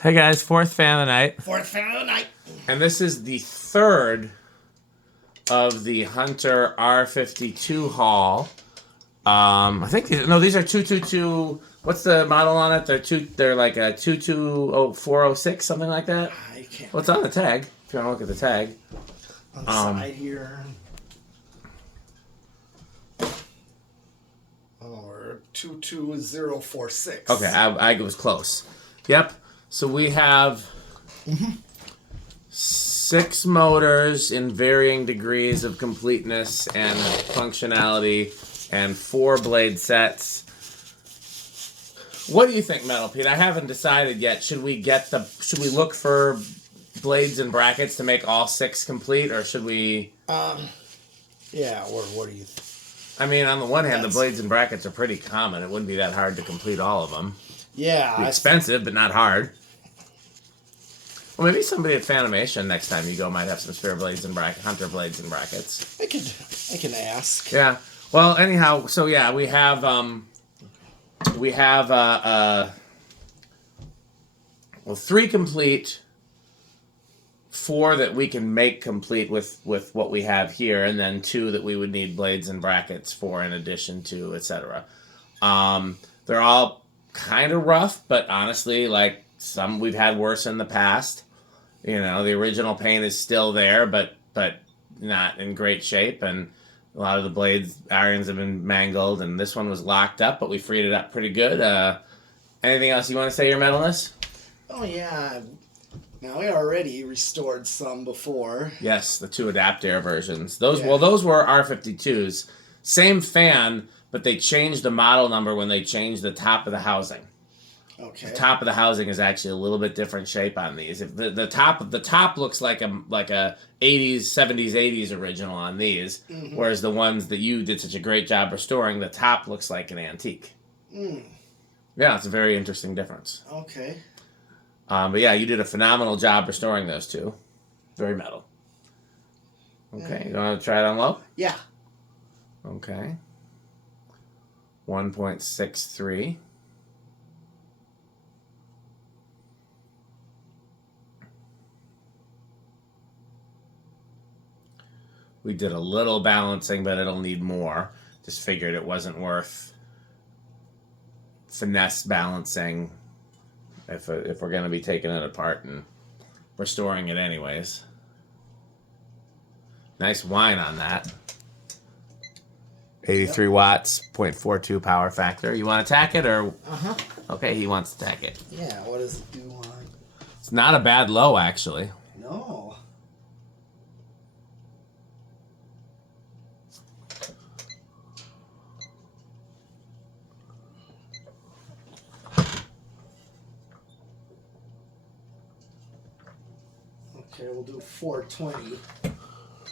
Hey guys, fourth fan of the night. Fourth fan of the night. And this is the third of the Hunter R52 haul. I think these are 222. What's the model on it? They're like a 220406, something like that. I can't. What's on the tag? If you want to look at the tag. On the side here. Oh, 22046. Okay, I was close. Yep. So we have 6 motors in varying degrees of completeness and functionality, and 4 blade sets. What do you think, Metal Pete? I haven't decided yet. Should we look for blades and brackets to make all 6 complete, or should we? Yeah. Or what do you? I mean, on the one hand, the blades and brackets are pretty common. It wouldn't be that hard to complete all of them. Yeah. It'd be expensive, but not hard. Well, maybe somebody at Fanimation next time you go might have some spare blades and Hunter blades and brackets. I can ask. Yeah. Well, anyhow, so yeah, we have 3 complete, 4 that we can make complete with what we have here, and then 2 that we would need blades and brackets for in addition to, etc. They're all kind of rough, but honestly, like some we've had worse in the past. You know, the original paint is still there, but not in great shape, and a lot of the blades irons have been mangled, and this one was locked up, but we freed it up pretty good. Anything else you want to say, Your Metalness? Oh yeah. Now we already restored some before. Yes, the 2 adaptaire versions. Those were R52s. Same fan, but they changed the model number when they changed the top of the housing. Okay. The top of the housing is actually a little bit different shape on these. If the top looks like a 80s, 70s, 80s original on these, whereas the ones that you did such a great job restoring, the top looks like an antique. Yeah, it's a very interesting difference. Okay. But yeah, you did a phenomenal job restoring those 2. Very metal. Okay, you want to try it on low? Yeah. Okay. 1.63. We did a little balancing, but it'll need more. Just figured it wasn't worth finesse balancing if we're going to be taking it apart and restoring it anyways. Nice whine on that. 83 watts, 0.42 power factor. You want to tack it or? Uh-huh. Okay, he wants to tack it. Yeah, what does it do on? It's not a bad low, actually. No. Okay, we'll do 420.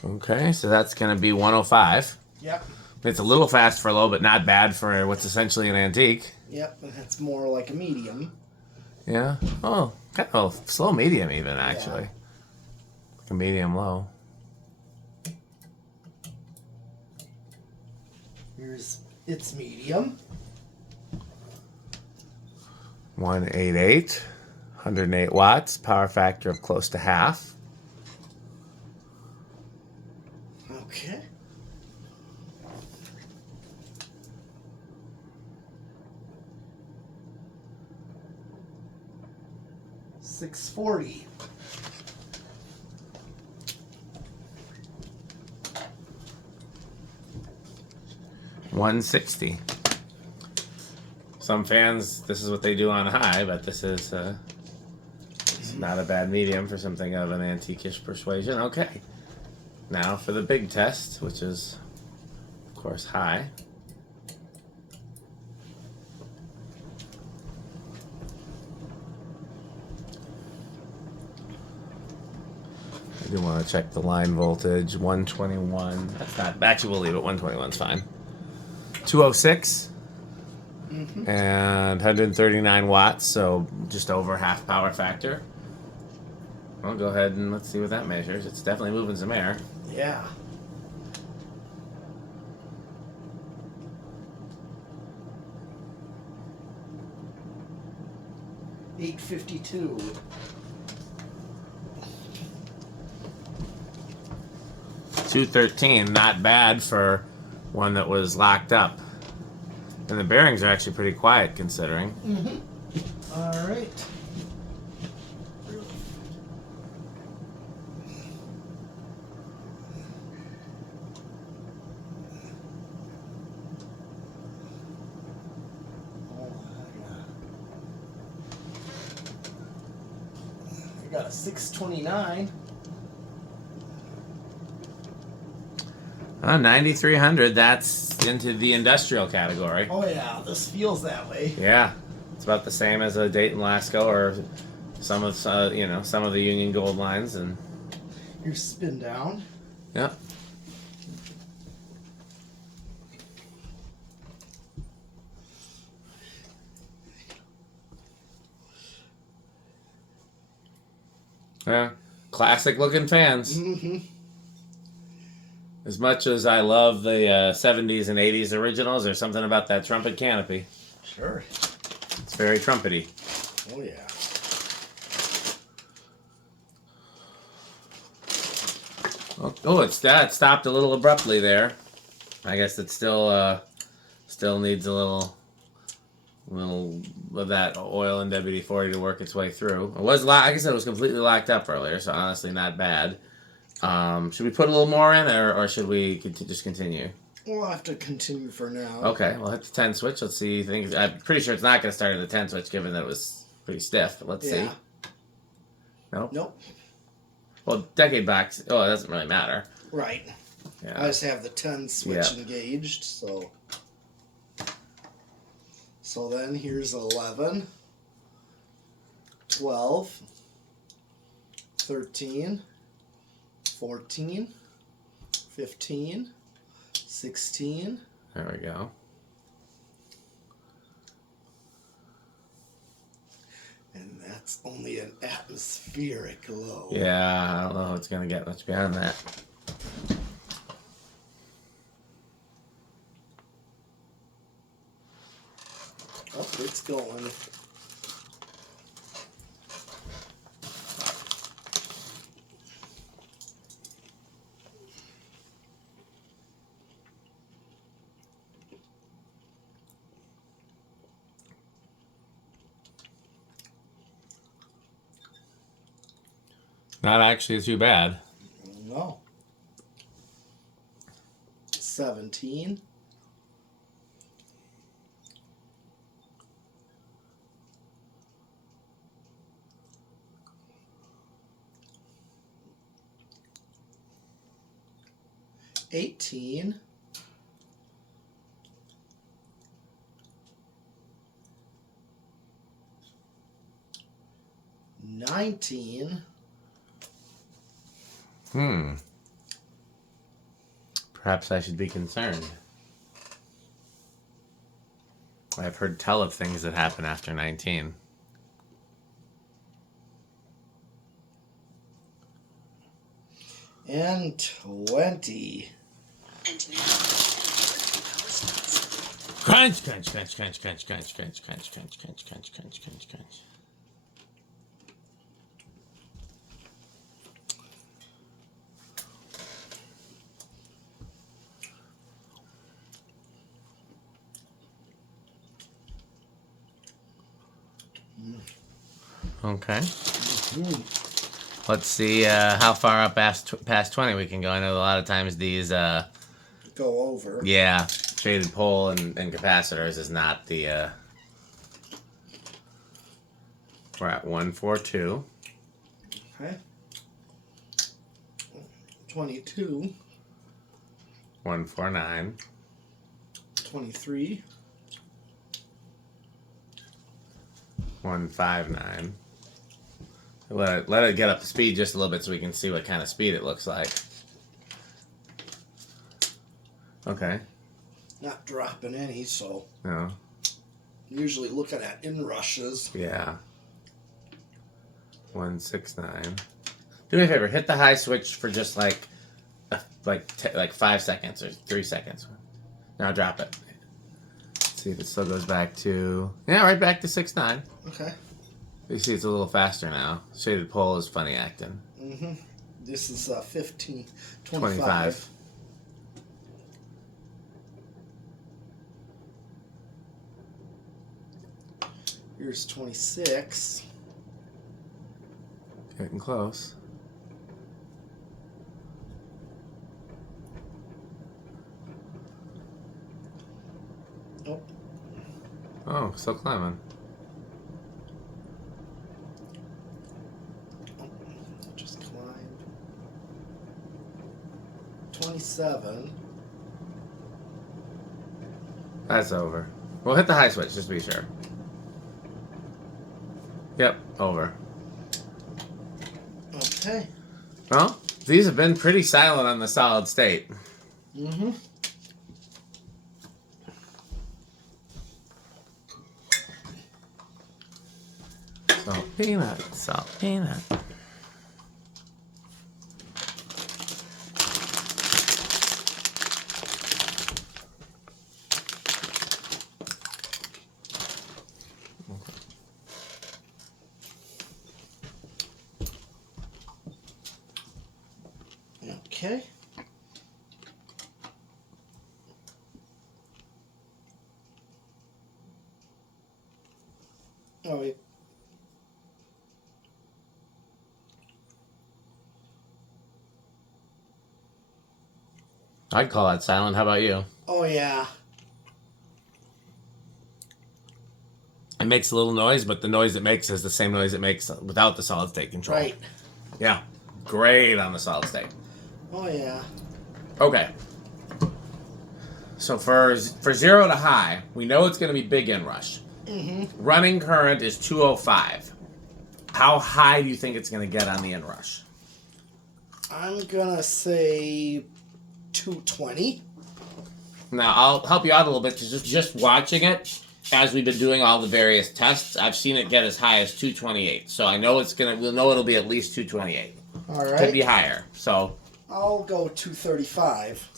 Okay, so that's going to be 105. Yep. It's a little fast for low, but not bad for what's essentially an antique. Yep, and that's more like a medium. Yeah. Oh, kind of a slow medium even, actually. Yeah. Like a medium low. Here's its medium. 188, 108 watts, power factor of close to half. Okay. $640. $160. Some fans, this is what they do on high, but this is not a bad medium for something of an antique-ish persuasion. Okay. Now for the big test, which is, of course, high. I do want to check the line voltage. 121. That's not. Actually, we'll leave it. 121's fine. 206. And 139 watts, so just over half power factor. Well, go ahead and let's see what that measures. It's definitely moving some air. Yeah. 852. $213, not bad for one that was locked up. And the bearings are actually pretty quiet considering. All right. I got a 629. 9,300. That's into the industrial category. Oh yeah, this feels that way. Yeah, it's about the same as a Dayton Lasco or some of some of the Union Gold lines, and Your spin down. yeah. Yeah, classic looking fans. As much as I love the 70s and 80s originals, there's something about that trumpet canopy. Sure. It's very trumpety. Oh yeah. Oh, it stopped a little abruptly there. I guess it still needs a little of that oil and WD-40 to work its way through. It was like I said, it was completely locked up earlier, so honestly, not bad. Should we put a little more in, or should we just continue? We'll have to continue for now. Okay, we'll hit the 10 switch. Let's see. I'm pretty sure it's not going to start at the 10 switch, given that it was pretty stiff. But let's see. Nope. Nope. Well, decade box. Oh, it doesn't really matter. Right. Yeah. I just have the 10 switch engaged, so. So then here's 11, 12, 13, 14, 15, 16. There we go. And that's only an atmospheric low. Yeah, I don't know if it's going to get much beyond that. Oh, it's going. Not actually too bad. No. 17. 18. 19. Perhaps I should be concerned. I've heard tell of things that happen after 19. And 20. And now, Crunch, crunch, crunch, crunch, crunch, crunch, crunch, crunch, crunch, crunch, crunch, crunch, crunch, crunch. Okay. Let's see how far up past 20 we can go. I know a lot of times these Go over. yeah, shaded pole and capacitors is not the we're at 142. Okay. 22. 149. 23. 159. Let it get up to speed just a little bit so we can see what kind of speed it looks like. Okay. Not dropping any, so No. usually looking at inrushes. Yeah. 169. Do me a favor. Hit the high switch for just like 5 seconds or 3 seconds. Now drop it. Let's see if it still goes back to right back to 6.9. Okay. You see it's a little faster now. Shaded pole is funny acting. Mm-hmm. This is 25. 25. Here's 26. Getting close. Oh. Oh, still climbing. Just climbed. 27. That's over. We'll hit the high switch just to be sure. Yep, over. Okay. Well, these have been pretty silent on the solid state. Mm-hmm. Salt peanut, salt peanut. Okay. Oh, wait. I'd call that silent. How about you? Oh, yeah. It makes a little noise, but the noise it makes is the same noise it makes without the solid state control. Right. Yeah. Great on the solid state. Oh, yeah. Okay. So for 0 to high, we know it's going to be big inrush. Mm-hmm. Running current is 205. How high do you think it's going to get on the inrush? I'm gonna say 220. Now, I'll help you out a little bit because just watching it, as we've been doing all the various tests, I've seen it get as high as 228. So I know we'll know it'll be at least 228. All right. Could be higher. So I'll go 235.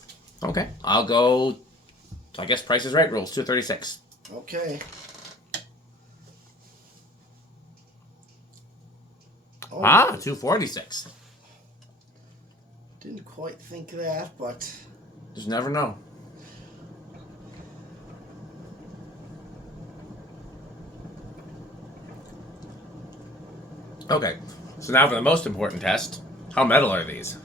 okay, I'll go. I guess Price is Right rules 236. Okay. Oh, 246. Didn't quite think that, but Just never know. Okay, so now for the most important test. How metal are these?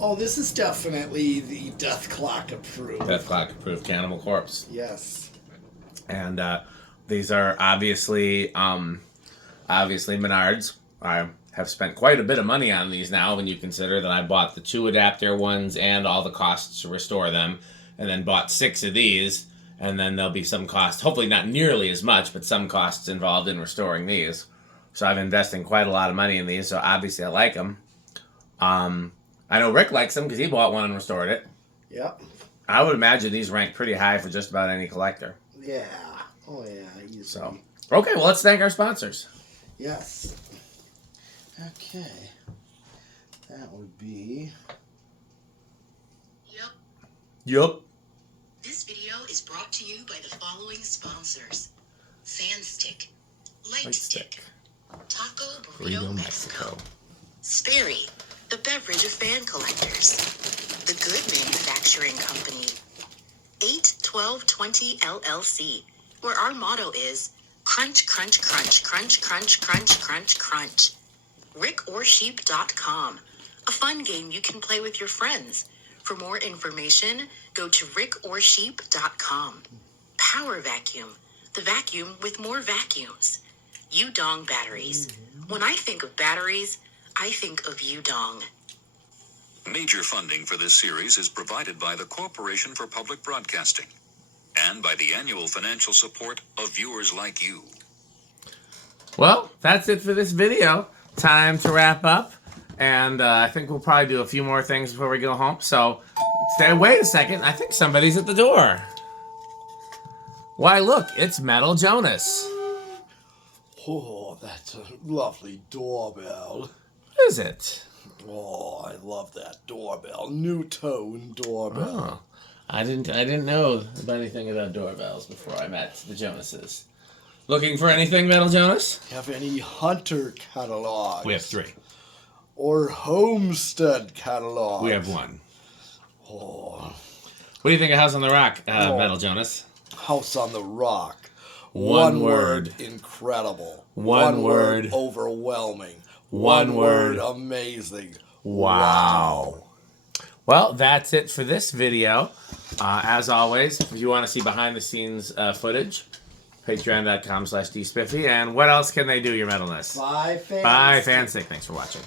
oh, this is definitely the Death Clock approved. Death Clock approved Cannibal Corpse. Yes. And these are obviously Menards. I have spent quite a bit of money on these now when you consider that I bought the 2 adaptaire ones and all the costs to restore them, and then bought 6 of these, and then there'll be some cost, hopefully not nearly as much, but some costs involved in restoring these. So I've invested quite a lot of money in these, so obviously I like them. I know Rick likes them because he bought one and restored it. Yep. I would imagine these rank pretty high for just about any collector. Yeah. Oh, yeah. Easy. So, okay, well, let's thank our sponsors. Yes. Okay. That would be... Yup. This video is brought to you by the following sponsors: Sandstick, Light Stick, Taco Burrito Mexico, Sperry, the beverage of fan collectors, The Good Manufacturing Company, 81220 LLC, where our motto is crunch, crunch, crunch, crunch, crunch, crunch, crunch, crunch. RickOrSheep.com, a fun game you can play with your friends. For more information, go to RickOrSheep.com. Power Vacuum, the vacuum with more vacuums. Udong batteries. When I think of batteries, I think of Udong. Major funding for this series is provided by the Corporation for Public Broadcasting and by the annual financial support of viewers like you. Well, that's it for this video. Time to wrap up. And I think we'll probably do a few more things before we go home. So, wait a second. I think somebody's at the door. Why, look, it's Metal Jonas. Oh, that's a lovely doorbell. What is it? Oh, I love that doorbell. New tone doorbell. Oh, I didn't know about anything about doorbells before I met the Jonases. Looking for anything, Metal Jonas? Have any hunter catalogs? We have 3. Or homestead catalogs? We have 1. Oh, What do you think of House on the Rock, Metal Jonas? House on the Rock. One word. Incredible. One word. Overwhelming. One word. Amazing. Wow. Well, that's it for this video. As always, if you want to see behind-the-scenes footage, patreon.com/dspiffy. And what else can they do, your metalness? Bye, fans. Bye, Fansick. Thanks for watching.